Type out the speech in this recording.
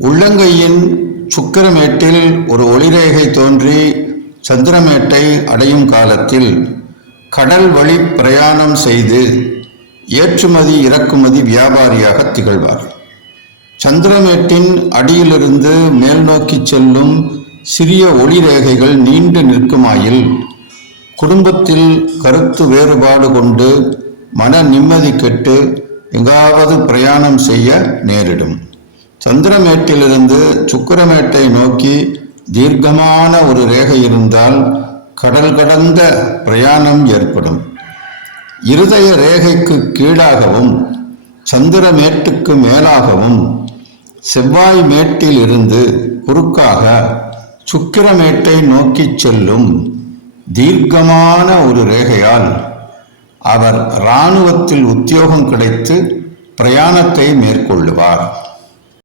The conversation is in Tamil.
உள்ளங்கையின் சுக்கிரமேட்டில் ஒரு ஒளிரேகை தோன்றி சந்திரமேட்டை அடையும் காலத்தில் கடல் வழி பிரயாணம் செய்து ஏற்றுமதி இறக்குமதி வியாபாரியாக திகழ்வார். சந்திரமேட்டின் அடியிலிருந்து மேல் நோக்கி செல்லும் சிறிய ஒளிரேகைகள் நீண்டு நிற்குமாயில் குடும்பத்தில் கருத்து வேறுபாடு கொண்டு மன நிம்மதி கெட்டு எங்காவது பிரயாணம் செய்ய நேரிடும். சந்திரமேட்டிலிருந்து சுக்கிரமேட்டை நோக்கி தீர்க்கமான ஒரு ரேகை இருந்தால் கடல் கடந்த பிரயாணம் ஏற்படும். இருதய ரேகைக்கு கீழாகவும் சந்திரமேட்டுக்கு மேலாகவும் செவ்வாய் மேட்டில் இருந்து குறுக்காக சுக்கிரமேட்டை நோக்கிச் செல்லும் தீர்க்கமான ஒரு ரேகையால் அவர் இராணுவத்தில் உத்தியோகம் கிடைத்து பிரயாணத்தை மேற்கொள்ளுவார்.